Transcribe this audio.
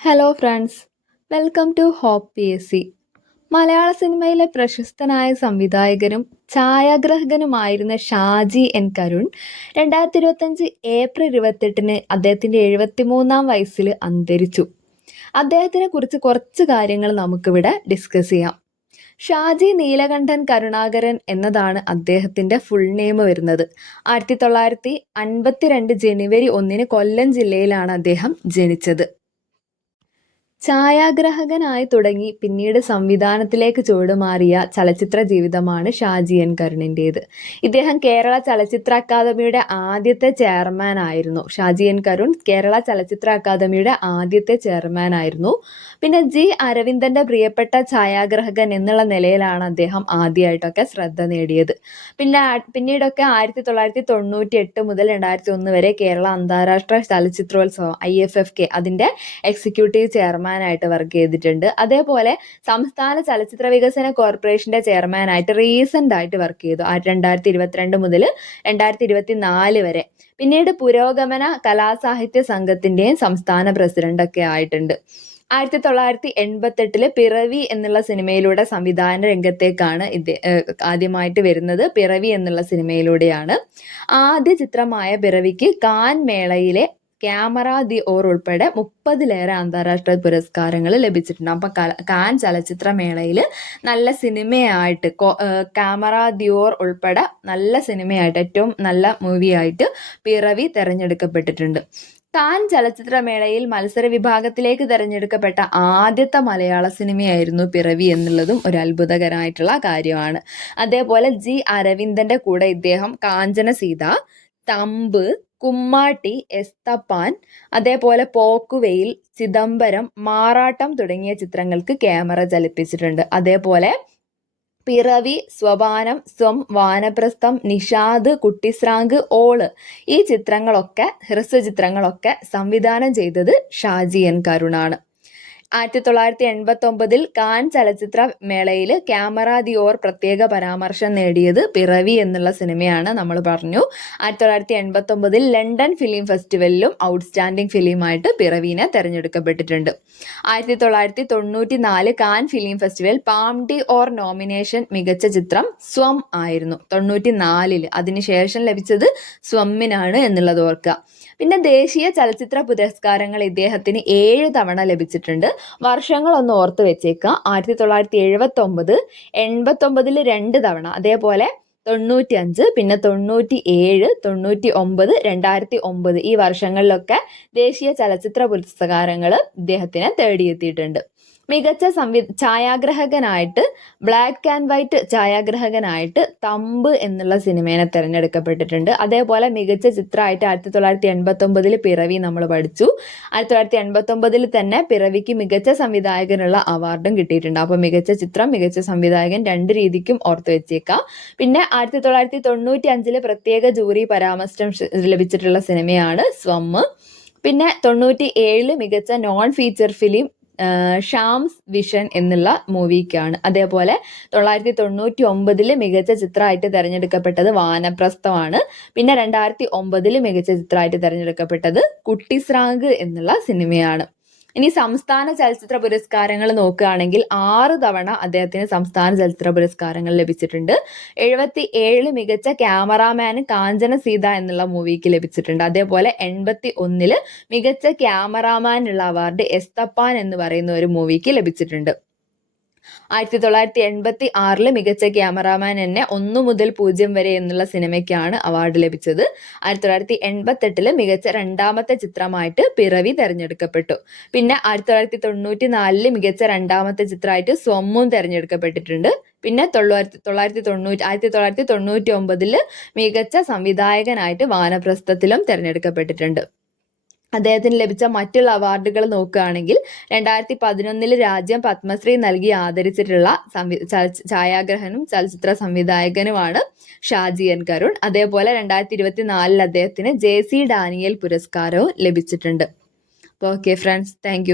Hello friends welcome to hope P S C Malayala സിനിമയിലെ പ്രശസ്തനായ സംവിധായകനും ഛായാഗ്രഹകനുമായിരുന്ന ഷാജി എൻ കരുൺ രണ്ടായിരത്തി ഇരുപത്തഞ്ച് ഏപ്രിൽ ഇരുപത്തെട്ടിന് അദ്ദേഹത്തിന്റെ എഴുപത്തിമൂന്നാം വയസ്സിൽ അന്തരിച്ചു. അദ്ദേഹത്തിനെ കുറിച്ച് കുറച്ച് കാര്യങ്ങൾ നമുക്കിവിടെ ഡിസ്കസ് ചെയ്യാം. ഷാജി നീലകണ്ഠൻ കരുണാകരൻ എന്നതാണ് അദ്ദേഹത്തിന്റെ ഫുൾ നെയിം വരുന്നത്. ആയിരത്തി തൊള്ളായിരത്തി അൻപത്തിരണ്ട് ജനുവരി ഒന്നിന് കൊല്ലം ജില്ലയിലാണ് അദ്ദേഹം ജനിച്ചത്. ഛായാഗ്രാഹകനായി തുടങ്ങി പിന്നീട് സംവിധാനത്തിലേക്ക് ചുവടുമാറിയ ചലച്ചിത്ര ജീവിതമാണ് ഷാജി എൻ കരുണിന്റേത് ഇദ്ദേഹം കേരള ചലച്ചിത്ര അക്കാദമിയുടെ ആദ്യത്തെ ചെയർമാൻ ആയിരുന്നു. ഷാജി എൻ കരുൺ കേരള ചലച്ചിത്ര അക്കാദമിയുടെ ആദ്യത്തെ ചെയർമാൻ ആയിരുന്നു. പിന്നെ ജി അരവിന്ദന്റെ പ്രിയപ്പെട്ട ഛായാഗ്രാഹകൻ എന്നുള്ള നിലയിലാണ് അദ്ദേഹം ആദ്യമായിട്ടൊക്കെ ശ്രദ്ധ നേടിയത്. പിന്നെ പിന്നീടൊക്കെ ആയിരത്തി തൊള്ളായിരത്തി തൊണ്ണൂറ്റി എട്ട് മുതൽ രണ്ടായിരത്തി ഒന്ന് വരെ കേരള അന്താരാഷ്ട്ര ചലച്ചിത്രോത്സവം ഐ എഫ് എഫ് കെ അതിന്റെ എക്സിക്യൂട്ടീവ് ചെയർമാനായിട്ട് വർക്ക് ചെയ്തിട്ടുണ്ട്. അതേപോലെ സംസ്ഥാന ചലച്ചിത്ര വികസന കോർപ്പറേഷന്റെ ചെയർമാനായിട്ട് റീസെന്റ് ആയിട്ട് വർക്ക് ചെയ്തു. രണ്ടായിരത്തി ഇരുപത്തിരണ്ട് മുതൽ രണ്ടായിരത്തി ഇരുപത്തി നാല് വരെ. പിന്നീട് പുരോഗമന കലാസാഹിത്യ സംഘത്തിന്റെയും സംസ്ഥാന പ്രസിഡന്റൊക്കെ ആയിട്ടുണ്ട്. ആയിരത്തി തൊള്ളായിരത്തി എൺപത്തെട്ടിൽ പിറവി എന്നുള്ള സിനിമയിലൂടെ സംവിധാന രംഗത്തേക്കാണ് ഇത് ആദ്യമായിട്ട് വരുന്നത്. പിറവി എന്നുള്ള സിനിമയിലൂടെയാണ്. ആദ്യ ചിത്രമായ പിറവിക്ക് കാൻ മേളയിലെ ക്യാമറ ദി ഓർ ഉൾപ്പെടെ മുപ്പതിലേറെ അന്താരാഷ്ട്ര പുരസ്കാരങ്ങൾ ലഭിച്ചിട്ടുണ്ട്. അപ്പം കാൻ ചലച്ചിത്ര മേളയിൽ നല്ല സിനിമയായിട്ട് ക്യാമറ ദി ഓർ ഉൾപ്പെടെ നല്ല സിനിമയായിട്ട് ഏറ്റവും നല്ല മൂവിയായിട്ട് പിറവി തിരഞ്ഞെടുക്കപ്പെട്ടിട്ടുണ്ട്. കാൻ ചലച്ചിത്രമേളയിൽ മത്സര വിഭാഗത്തിലേക്ക് തിരഞ്ഞെടുക്കപ്പെട്ട ആദ്യത്തെ മലയാള സിനിമയായിരുന്നു പിറവി എന്നുള്ളതും ഒരു അത്ഭുതകരമായിട്ടുള്ള കാര്യമാണ്. അതേപോലെ ജി അരവിന്ദന്റെ കൂടെ ഇദ്ദേഹം കാഞ്ചന സീത തമ്പ് കുമ്മാട്ടി എസ്തപ്പാൻ അതേപോലെ പോക്കുവെയിൽ ചിദംബരം മാറാട്ടം തുടങ്ങിയ ചിത്രങ്ങൾക്ക് ക്യാമറ ചലിപ്പിച്ചിട്ടുണ്ട്. അതേപോലെ പിറവി സ്വപാനം സ്വം വാനപ്രസ്ഥം നിഷാദ് കുട്ടിസ്രാങ്ക് ഓൾ ഈ ചിത്രങ്ങളൊക്കെ ഹ്രസ്വ ചിത്രങ്ങളൊക്കെ സംവിധാനം ചെയ്തത് ഷാജി എൻ കരുണാണ്. ആയിരത്തി തൊള്ളായിരത്തി എൺപത്തി ഒമ്പതിൽ കാൻ ചലച്ചിത്ര മേളയിൽ ക്യാമറ ദി ഓർ പ്രത്യേക പരാമർശം നേടിയത് പിറവി എന്നുള്ള സിനിമയാണ് നമ്മൾ പറഞ്ഞു. ആയിരത്തി തൊള്ളായിരത്തി എൺപത്തി ഒമ്പതിൽ ലണ്ടൻ ഫിലിം ഫെസ്റ്റിവലിലും ഔട്ട്സ്റ്റാൻഡിംഗ് ഫിലിമായിട്ട് പിറവിനെ തെരഞ്ഞെടുക്കപ്പെട്ടിട്ടുണ്ട്. ആയിരത്തി തൊള്ളായിരത്തി തൊണ്ണൂറ്റി നാല് Cannes film festival Palme d'Or nomination മികച്ച ചിത്രം സ്വം ആയിരുന്നു. തൊണ്ണൂറ്റി നാലിൽ അതിനുശേഷം ലഭിച്ചത് സ്വമ്മിനാണ് എന്നുള്ളത് ഓർക്കുക. പിന്നെ ദേശീയ ചലച്ചിത്ര പുരസ്കാരങ്ങൾ ഇദ്ദേഹത്തിന് ഏഴ് തവണ ലഭിച്ചിട്ടുണ്ട്. വർഷങ്ങളൊന്ന് ഓർത്ത് വെച്ചേക്കുക ആയിരത്തി തൊള്ളായിരത്തി എഴുപത്തി ഒമ്പത് എൺപത്തൊമ്പതിൽ രണ്ട് തവണ അതേപോലെ തൊണ്ണൂറ്റി അഞ്ച് പിന്നെ തൊണ്ണൂറ്റി ഏഴ് തൊണ്ണൂറ്റി ഒമ്പത് രണ്ടായിരത്തി ഒമ്പത് ഈ വർഷങ്ങളിലൊക്കെ ദേശീയ ചലച്ചിത്ര പുരസ്കാരങ്ങൾ ഇദ്ദേഹത്തിന് തേടിയെത്തിയിട്ടുണ്ട്. മികച്ച സംവി ഛായാഗ്രഹകനായിട്ട് ബ്ലാക്ക് ആൻഡ് വൈറ്റ് ഛായാഗ്രഹകനായിട്ട് തമ്പ് എന്നുള്ള സിനിമേനെ തിരഞ്ഞെടുക്കപ്പെട്ടിട്ടുണ്ട്. അതേപോലെ മികച്ച ചിത്രമായിട്ട് ആയിരത്തി തൊള്ളായിരത്തി എൺപത്തൊമ്പതിൽ പിറവി നമ്മൾ പഠിച്ചു. ആയിരത്തി തൊള്ളായിരത്തി എൺപത്തൊമ്പതിൽ തന്നെ പിറവിക്ക് മികച്ച സംവിധായകനുള്ള അവാർഡും കിട്ടിയിട്ടുണ്ട്. അപ്പോൾ മികച്ച ചിത്രം മികച്ച സംവിധായകൻ രണ്ട് രീതിക്കും ഓർത്തു വെച്ചേക്കാം. പിന്നെ ആയിരത്തി തൊള്ളായിരത്തി തൊണ്ണൂറ്റി അഞ്ചിൽ പ്രത്യേക ജൂറി പരാമർശം ലഭിച്ചിട്ടുള്ള സിനിമയാണ് സ്വമ്മ് പിന്നെ തൊണ്ണൂറ്റി ഏഴിൽ മികച്ച non feature film Shams vision എന്നുള്ള മൂവിക്കാണ്. അതേപോലെ തൊള്ളായിരത്തി തൊണ്ണൂറ്റി ഒമ്പതിൽ മികച്ച ചിത്രമായിട്ട് തിരഞ്ഞെടുക്കപ്പെട്ടത് വാനപ്രസ്ഥമാണ്. പിന്നെ രണ്ടായിരത്തി ഒമ്പതിൽ മികച്ച ചിത്രമായിട്ട് തിരഞ്ഞെടുക്കപ്പെട്ടത് കുട്ടിസ്രാങ്ക് എന്നുള്ള സിനിമയാണ്. ഇനി സംസ്ഥാന ചലച്ചിത്ര പുരസ്കാരങ്ങൾ നോക്കുകയാണെങ്കിൽ ആറ് തവണ അദ്ദേഹത്തിന് സംസ്ഥാന ചലച്ചിത്ര പുരസ്കാരങ്ങൾ ലഭിച്ചിട്ടുണ്ട്. എഴുപത്തി ഏഴ് മികച്ച ക്യാമറാമാന് കാഞ്ചന സീത എന്നുള്ള മൂവിക്ക് ലഭിച്ചിട്ടുണ്ട്. അതേപോലെ എൺപത്തി ഒന്നിൽ മികച്ച ക്യാമറാമാൻ ഉള്ള അവാർഡ് എസ്തപ്പാൻ എന്ന് പറയുന്ന ഒരു മൂവിക്ക് ലഭിച്ചിട്ടുണ്ട്. ആയിരത്തി തൊള്ളായിരത്തി എൺപത്തി ആറിൽ മികച്ച ക്യാമറാമാൻ എന്നെ ഒന്നു മുതൽ പൂജ്യം വരെ എന്നുള്ള സിനിമയ്ക്കാണ് അവാർഡ് ലഭിച്ചത്. ആയിരത്തി തൊള്ളായിരത്തി എൺപത്തെട്ടിൽ മികച്ച രണ്ടാമത്തെ ചിത്രമായിട്ട് പിറവി തെരഞ്ഞെടുക്കപ്പെട്ടു. പിന്നെ ആയിരത്തി തൊള്ളായിരത്തി തൊണ്ണൂറ്റി നാലിൽ മികച്ച രണ്ടാമത്തെ ചിത്രമായിട്ട് സ്വമ്മും തെരഞ്ഞെടുക്കപ്പെട്ടിട്ടുണ്ട്. പിന്നെ തൊള്ളായിരത്തി തൊള്ളായിരത്തി തൊണ്ണൂറ്റി ആയിരത്തി തൊള്ളായിരത്തി തൊണ്ണൂറ്റി ഒമ്പതിൽ മികച്ച സംവിധായകനായിട്ട് വാനപ്രസ്ഥത്തിലും തിരഞ്ഞെടുക്കപ്പെട്ടിട്ടുണ്ട്. അദ്ദേഹത്തിന് ലഭിച്ച മറ്റുള്ള അവാർഡുകൾ നോക്കുകയാണെങ്കിൽ രണ്ടായിരത്തി പതിനൊന്നിൽ രാജ്യം പത്മശ്രീ നൽകി ആദരിച്ചിട്ടുള്ള ഛായാഗ്രഹനും ചലച്ചിത്ര സംവിധായകനുമാണ് ഷാജി എൻ കരുൺ. അതേപോലെ രണ്ടായിരത്തി ഇരുപത്തി നാലിൽ അദ്ദേഹത്തിന് ജെ സി ഡാനിയൽ പുരസ്കാരവും ലഭിച്ചിട്ടുണ്ട്. Okay friends thank